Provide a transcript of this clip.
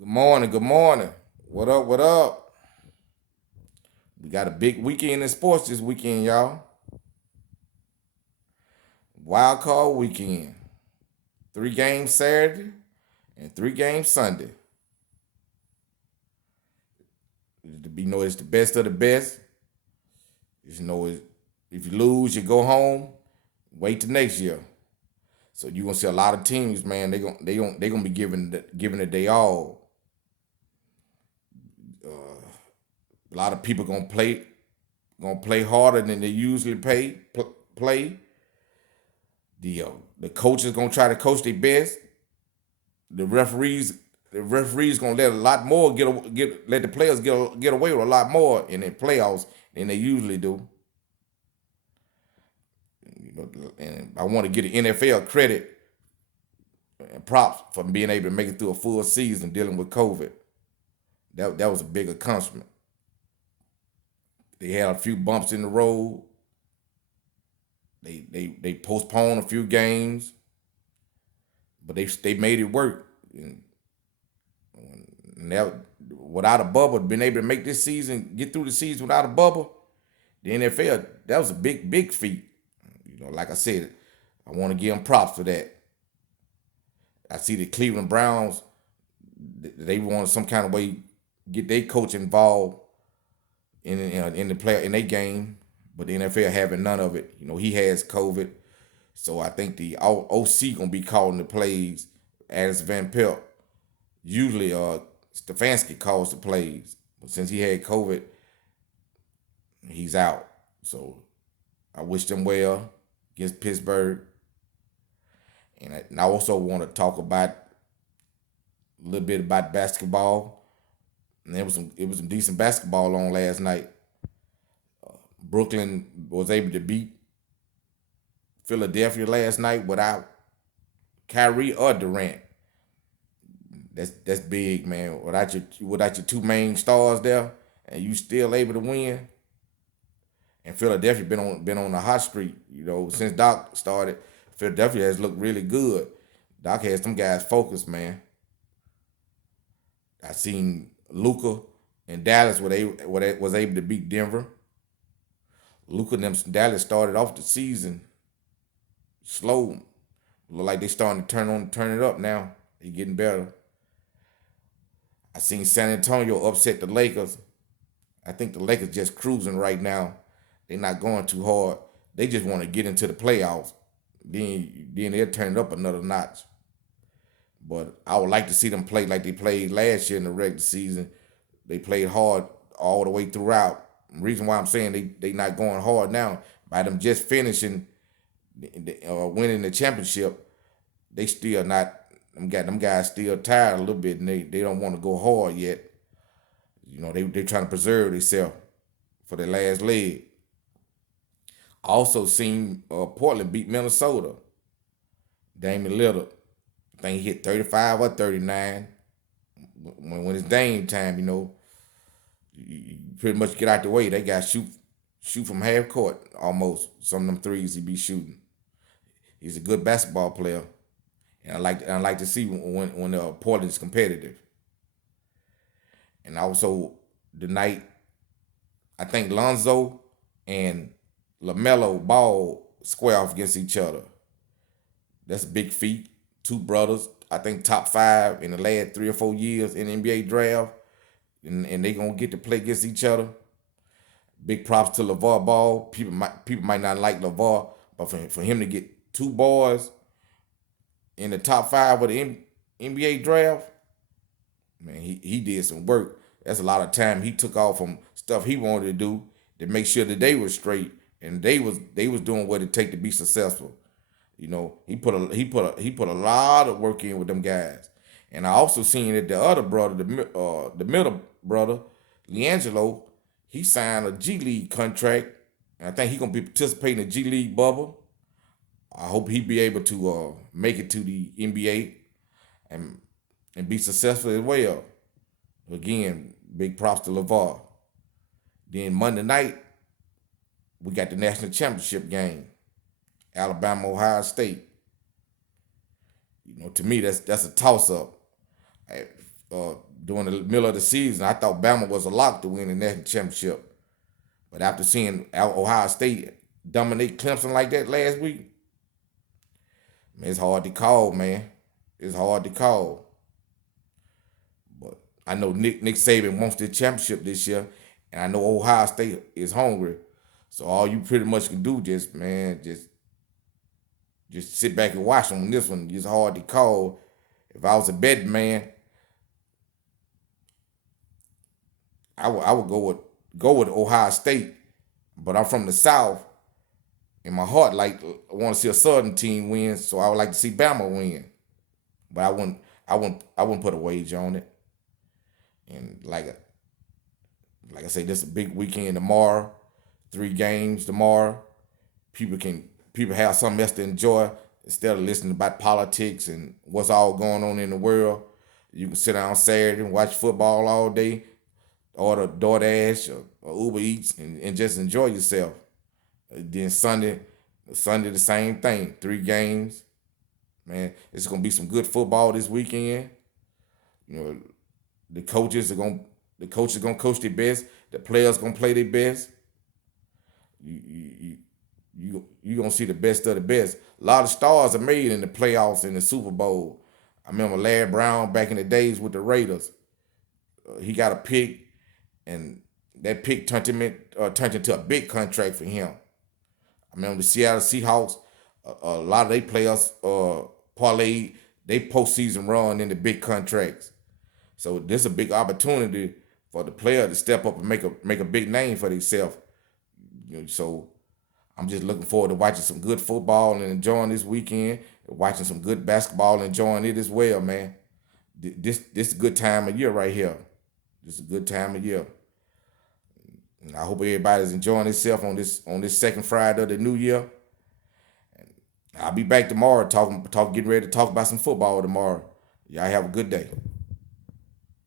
Good morning. Good morning. What up? What up? We got a big weekend in sports this weekend, y'all. Wild card weekend. 3 games Saturday and 3 games Sunday. It's the best of the best. If you lose, you go home. Wait till next year. So you gonna see a lot of teams, man. They gonna be giving it they all. A lot of people gonna play harder than they usually play. The coaches gonna try to coach their best. The referees the referees gonna let a lot more let the players get away with a lot more in the playoffs than they usually do. And I want to give the NFL credit and props for being able to make it through a full season dealing with COVID. That was a big accomplishment. They had a few bumps in the road. They postponed a few games, but they made it work. And that, without a bubble, being able to make this season, get through the season without a bubble, the NFL, that was a big feat. Like I said, I want to give them props for that. I see the Cleveland Browns, they want some kind of way get their coach involved in the player in their game, but the NFL having none of it. He has COVID, so I think the OC gonna be calling the plays. As Van Pelt, usually Stefanski calls the plays, but since he had COVID, he's out. So I wish them well against Pittsburgh. And I also want to talk about a little bit about basketball. And it was some decent basketball on last night. Brooklyn was able to beat Philadelphia last night without Kyrie or Durant. That's big, man. Without your two main stars there, and you still able to win. And Philadelphia been on a hot streak. Since Doc started. Philadelphia has looked really good. Doc has them guys focused, man. I seen Luca and Dallas was able to beat Denver. Luca and them Dallas started off the season slow. Look like they starting to turn it up now. They getting better. I seen San Antonio upset the Lakers. I think the Lakers just cruising right now. They're not going too hard. They just want to get into the playoffs. Then they'll turn it up another notch. But I would like to see them play like they played last year in the regular season. They played hard all the way throughout. The reason why I'm saying they not going hard now, by them just finishing, winning the championship, they still not. Them guys still tired a little bit, and they don't want to go hard yet. They trying to preserve themselves for the last leg. I also seen Portland beat Minnesota. Damian Lillard, I think he hit 35 or 39. When it's Dame time, you pretty much get out the way. They got shoot from half court almost. Some of them threes he be shooting. He's a good basketball player, and I like to see when Portland is competitive. And also the night, I think Lonzo and LaMelo Ball square off against each other. That's a big feat. Two brothers, I think top five in the last 3 or 4 years in the NBA draft, and they gonna get to play against each other. Big props to LeVar Ball. People might not like LeVar, but for him to get two boys in the top five of the NBA draft, man, he did some work. That's a lot of time he took off from stuff he wanted to do to make sure that they were straight and they was doing what it take to be successful. He put a lot of work in with them guys. And I also seen that the other brother, the middle brother, Leangelo, he signed a G League contract. And I think he gonna be participating in the G League bubble. I hope he be able to make it to the NBA and and be successful as well. Again, big props to LeVar. Then Monday night, we got the national championship game, Alabama Ohio State. To me, that's a toss up. during the middle of the season, I thought Bama was a lock to win the national championship. But after seeing Ohio State dominate Clemson like that last week, man, it's hard to call, man. It's hard to call. But I know Nick Saban wants the championship this year, and I know Ohio State is hungry. So all you pretty much can do just sit back and watch on this one. It's hard to call. If I was a betting man, I would go with Ohio State, but I'm from the South. In my heart, like I want to see a Southern team win, so I would like to see Bama win. But I wouldn't put a wage on it. And like I say, this is a big weekend tomorrow. 3 games tomorrow. People have something else to enjoy instead of listening about politics and what's all going on in the world. You can sit down Saturday and watch football all day, order DoorDash or Uber Eats and just enjoy yourself. Then Sunday the same thing. 3 games. Man, it's gonna be some good football this weekend. You know, the coaches are gonna coach their best. The players gonna play their best. You gonna see the best of the best. A lot of stars are made in the playoffs in the Super Bowl. I remember Larry Brown back in the days with the Raiders. He got a pick, and that pick turned into a big contract for him. I remember the Seattle Seahawks. A lot of their players parlay they postseason run into big contracts. So this is a big opportunity for the player to step up and make a big name for themselves. So I'm just looking forward to watching some good football and enjoying this weekend. Watching some good basketball and enjoying it as well, man. This is a good time of year right here. This is a good time of year. And I hope everybody's enjoying themselves on this second Friday of the new year. I'll be back tomorrow getting ready to talk about some football tomorrow. Y'all have a good day.